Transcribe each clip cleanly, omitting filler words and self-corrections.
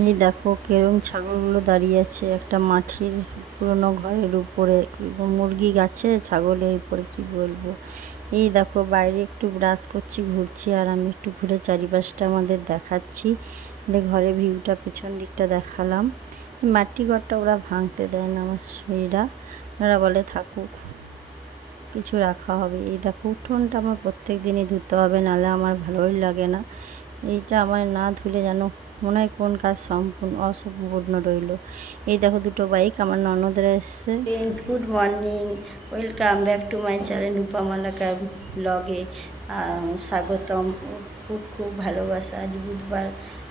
এই দেখো কেরম ছাগলগুলো দাঁড়িয়ে আছে একটা মাটির পুরোনো ঘরের উপরে, মুরগি গাছে ছাগলের উপরে, কি বলবো। এই দেখো বাইরে একটু ব্রাশ করছি, ঘুরছি, আর আমি একটু ঘুরে চারিপাশটা আমাদের দেখাচ্ছি। ঘরের ভিউটা পেছন দিকটা দেখালাম। মাটি ঘরটা ওরা ভাঙতে দেয় না আমার শরীরা, ওরা বলে থাকুক, কিছু রাখা হবে। এই দেখো উঠোনটা আমার প্রত্যেক দিনই ধুতে হবে, নাহলে আমার ভালোই লাগে না। এইটা আমার না ধুলে যেন মনে হয় কোন কাজ অসম্পূর্ণ রইল। এই দেখো দুটো বাইক আমার ননদরা এসছে। Good morning, welcome back to my channel Rupa Malakar ব্লগে স্বাগতম। খুব খুব ভালোবাসা। আজ বুধবার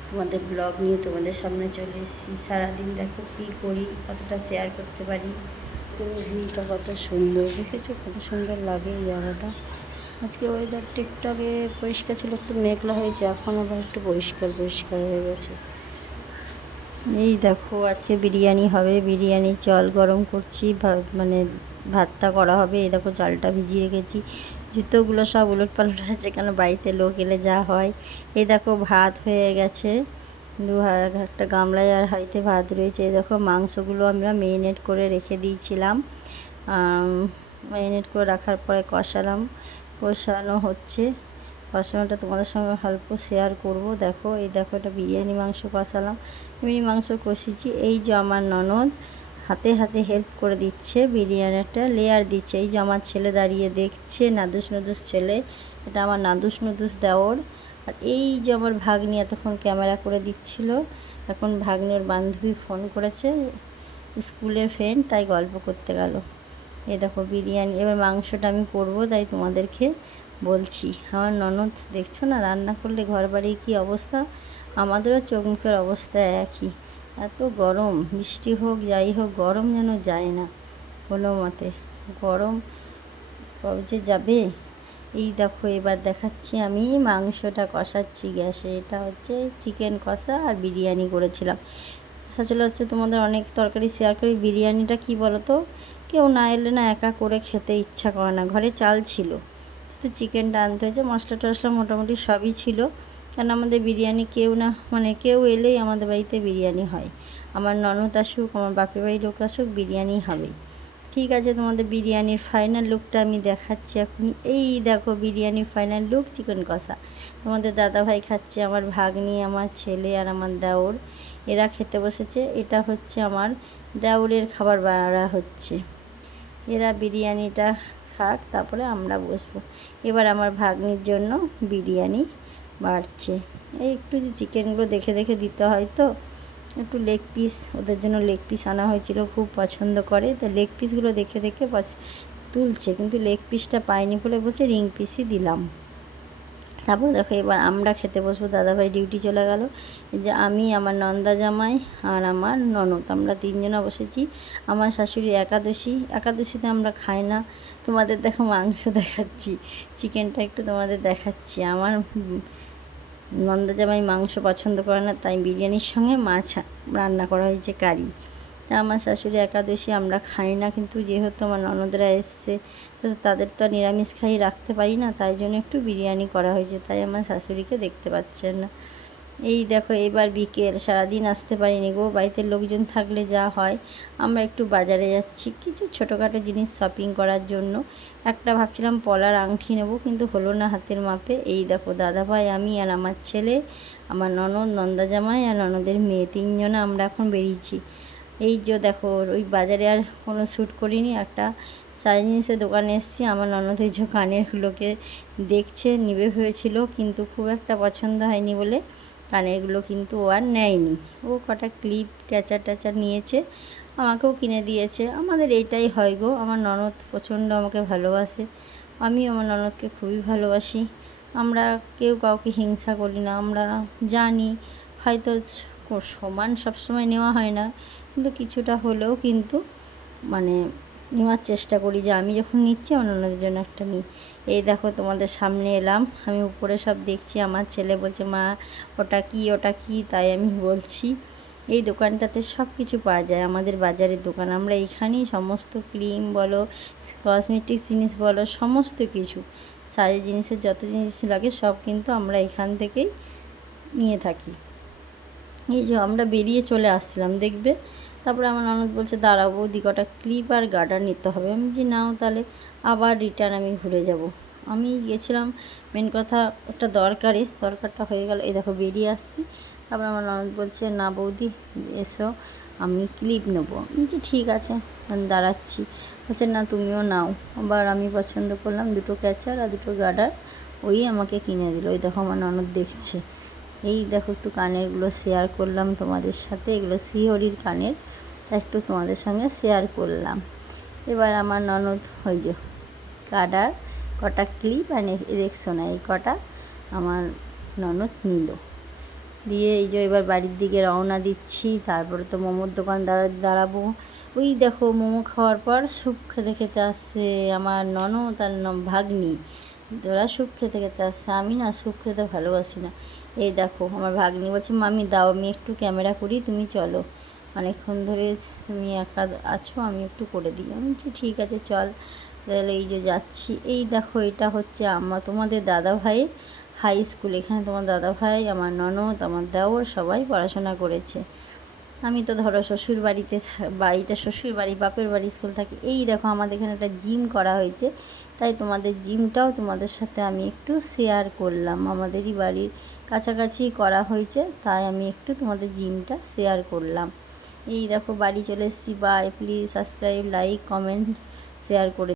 তোমাদের ব্লগ নিয়ে তোমাদের সামনে চলে এসেছি। সারাদিন দেখো কী করি, কতটা শেয়ার করতে পারি। ভিউটা কত সুন্দর, দেখেছো কত সুন্দর লাগে এই জায়গাটা। আজকে ওয়েদারটা একটু আগে পরিষ্কার ছিল, একটু মেঘলা হয়েছে, এখন আবার একটু পরিষ্কার পরিষ্কার হয়ে গেছে। এই দেখো আজকে বিরিয়ানি হবে, বিরিয়ানি চাল গরম করছি, মানে ভাতটা করা হবে। এই দেখো চালটা ভিজিয়ে রেখেছি, জুতোগুলো সব উলট পালট আছে, কেন বাড়িতে লোক এলে যা হয়। এই দেখো ভাত হয়ে গেছে, একটা গামলায় আর হাঁড়িতে ভাত রয়েছে। এই দেখো মাংসগুলো আমরা মেরিনেট করে রেখে দিয়েছিলাম, মেরিনেট করে রাখার পরে কষানো হচ্ছে। কষানোটা তোমাদের সঙ্গে অল্প শেয়ার করব। দেখো এই দেখো এটা বিরিয়ানি মাংস কষালাম, বিরিয়ানি মাংস কষিয়েছি। এই যে আমার ননদ হাতে হাতে হেল্প করে দিচ্ছে, বিরিয়ানিটা লেয়ার দিচ্ছে। এই যে আমার ছেলে দাঁড়িয়ে দেখছে, নাদুস নুদুস ছেলে, এটা আমার নাদুস নুদুস দেওর। আর এই যে আমার ভাগ্নি এতক্ষণ ক্যামেরা করে দিচ্ছিল। এখন ভাগ্নির বান্ধবী ফোন করেছে, স্কুলের ফ্রেন্ড, তাই গল্প করতে গেল। এই দেখো বিরিয়ানি, এবার মাংসটা আমি করব, তাই তোমাদেরকে বলছি। আমার ননদ দেখছো না রান্না করলে ঘর বাড়ির কী অবস্থা, আমাদেরও চোখ মুখের অবস্থা একই। এত গরম, বৃষ্টি হোক যাই হোক, গরম যেন যায় না কোনো মতে। গরম কবে যে যাবে। এই দেখো এবার দেখাচ্ছি, আমি মাংসটা কষাচ্ছি গ্যাসে। এটা হচ্ছে চিকেন কষা আর বিরিয়ানি করেছিলাম। সচরাচর তোমাদের অনেক তরকারি শেয়ার করি, বিরিয়ানিটা কি বলো তো, কেউ না এলে না একা করে খেতে ইচ্ছা করে না। ঘরে চাল ছিল, শুধু চিকেনটা আনতে হয়েছে, মশলা টশলা মোটামুটি সবই ছিল। কারণ আমাদের বিরিয়ানি কেউ না, মানে কেউ এলেই আমাদের বাড়িতে বিরিয়ানি হয়। আমার ননদ আসুক, আমার বাপের বাড়ির লোক আসুক, বিরিয়ানি হবেই। ঠিক আছে, তোমাদের বিরিয়ানির ফাইনাল লুকটা আমি দেখাচ্ছি এখন। এই দেখো বিরিয়ানির ফাইনাল লুক, চিকেন কষা। তোমাদের দাদাভাই খাচ্ছে, আমার ভাগ্নি, আমার ছেলে আর আমার দেওর, এরা খেতে বসেছে। এটা হচ্ছে আমার দেওরের খাবার বাড়া হচ্ছে, এরা বিরিয়ানিটা খাক, তারপরে আমরা বসবো। এবার আমার ভাগ্নির জন্য বিরিয়ানি বাড়ছে। এই একটু চিকেনগুলো দেখে দেখে দিতে হয়, তো একটু লেগ পিস, ওদের জন্য লেগ পিস আনা হয়েছিল, খুব পছন্দ করে, তো লেগ পিসগুলো দেখে দেখে তুলছে, কিন্তু লেগ পিসটা পাইনি বলে বলছে রিং পিসই দিলাম। তারপর দেখো এবার আমরা খেতে বসবো। দাদাভাই ডিউটি চলে গেল, যে আমি, আমার নন্দা জামাই আর আমার ননদ, আমরা তিনজনা বসেছি। আমার শাশুড়ি একাদশীতে আমরা খাই না। তোমাদের দেখো মাংস দেখাচ্ছি, চিকেনটা একটু তোমাদের দেখাচ্ছি। আমার নন্দা জামাই মাংস পছন্দ করে না, তাই বিরিয়ানির সঙ্গে মাছ রান্না করা হয়েছে, কারি। তা আমার শাশুড়ি একাদশী, আমরা খাই না, কিন্তু যেহেতু আমার ননদরা এসছে, তাদের তো নিরামিষ খাই রাখতে পারি না, তাই জন্য একটু বিরিয়ানি করা হয়েছে, তাই আমার শাশুড়িকে দেখতে পাচ্ছেন না। এই দেখো এবার বিকেল, সারাদিন আসতে পারিনি গো, বাড়িতে লোকজন থাকলে যা হয়। আমরা একটু বাজারে যাচ্ছি কিছু ছোটোখাটো জিনিস শপিং করার জন্য। একটা ভাবছিলাম পলার আংটি নেব, কিন্তু হলো না হাতের মাপে। এই দেখো দাদাভাই, আমি আর আমার ছেলে, আমার ননদ, নন্দা জামাই আর ননদের মেয়ে, তিনজনে আমরা এখন বেরিয়েছি। এই যে দেখো ওই বাজারে আর কোনো শ্যুট করিনি, একটা সাইজ জিনিসের দোকানে এসেছি। আমার ননদ ওই যে কানেরগুলোকে দেখছে, নিবে হয়েছিল, কিন্তু খুব একটা পছন্দ হয়নি বলে কানেরগুলো কিন্তু ও আর নেয়নি। ও কটা ক্লিপ ট্যাচার নিয়েছে, আমাকেও কিনে দিয়েছে। আমাদের এইটাই হয় গো, আমার ননদ প্রচণ্ড আমাকে ভালোবাসে, আমি আমার ননদকে খুবই ভালোবাসি। আমরা কেউ কাউকে হিংসা করি না, আমরা জানি হয়তো সমান সবসময় নেওয়া হয় না, কিন্তু কিছুটা হলেও কিন্তু মানে নেওয়ার চেষ্টা করি, যে আমি যখন নিচ্ছি আমার ননদের জন্য একটা নিই। এই দেখো তোমাদের সামনে এলাম, আমি উপরে সব দেখছি, আমার ছেলে বলছে মা ওটা কি ওটা কি, তাই আমি বলছি। এই দোকানটাতে সব কিছু পাওয়া যায়, আমাদের বাজারের দোকান। আমরা এইখানেই সমস্ত ক্রিম বলো, কসমেটিক্স জিনিস বলো, সমস্ত কিছু শাড়ির জিনিসের যত জিনিস লাগে সব কিন্তু আমরা এখান থেকেই নিয়ে থাকি। এই যে আমরা বেরিয়ে চলে আসছিলাম দেখবে। তারপরে আমার ননদ বলছে দাঁড়াও বৌদি, কটা ক্লিপ আর গার্ডার নিতে হবে। আমি যে নাও তাহলে, আবার রিটার্ন আমি ঘুরে যাব। আমি গেছিলাম মেন কথা একটা দরকারটা হয়ে গেল, এই দেখো বেরিয়ে আসছি। তারপরে আমার ননদ বলছে না বৌদি এসো, আমি ক্লিপ নেবো। আমি যে ঠিক আছে, আমি দাঁড়াচ্ছি। বলছে না তুমিও নাও। আবার আমি পছন্দ করলাম দুটো ক্যাচার আর দুটো গার্ডার, ওই আমাকে কিনে দিল। ওই দেখো আমার ননদ দেখছে। এই দেখো একটু কানেরগুলো শেয়ার করলাম তোমাদের সাথে, এগুলো শ্রীহরির কানের, একটু তোমাদের সঙ্গে শেয়ার করলাম। এবার আমার ননদ ওই যে গার্ডার, কটা ক্লিপ আর রেক্সোনা, এই কটা আমার ননদ নিল। দিয়ে এই যে এবার বাড়ির দিকে রওনা দিচ্ছি। তারপরে তো মোমোর দোকান দাঁড়াবো। ওই দেখো মোমো খাওয়ার পর স্যুপ খেতে খেতে আসছে আমার ননদ আর ভাগ্নি, ওরা স্যুপ খেতে খেতে আসছে। আমি না স্যুপ খেতে ভালোবাসি না। এই দেখো আমার ভাগ্নি বলছে মামি দাও, আমি একটু ক্যামেরা করি, তুমি চলো, অনেকক্ষণ ধরে তুমি একা আছো, আমি একটু করে দিই। আমি বলছি ঠিক আছে চল। তাহলে এই যে যাচ্ছি। এই দেখো এটা হচ্ছে তোমাদের দাদা ভাইয়ের হাই স্কুল। এখানে তোমার দাদা ভাই, আমার ননদ, আমার দেওর সবাই পড়াশোনা করেছে। আমি তো ধরো শ্বশুর বাড়িতে, বাড়িটা শ্বশুর বাড়ি, বাপের বাড়ি স্কুল থাকে। এই দেখো আমাদের এখানে একটা জিম করা হয়েছে, তাই তোমাদের জিমটাও তোমাদের সাথে আমি একটু শেয়ার করলাম। আমাদেরই বাড়ির কাছাকাছি করা হয়েছে, তাই আমি একটু তোমাদের জিমটা শেয়ার করলাম। এই দেখো বাড়ি চলে এসেছি। Bye, please subscribe, like, comment, share করে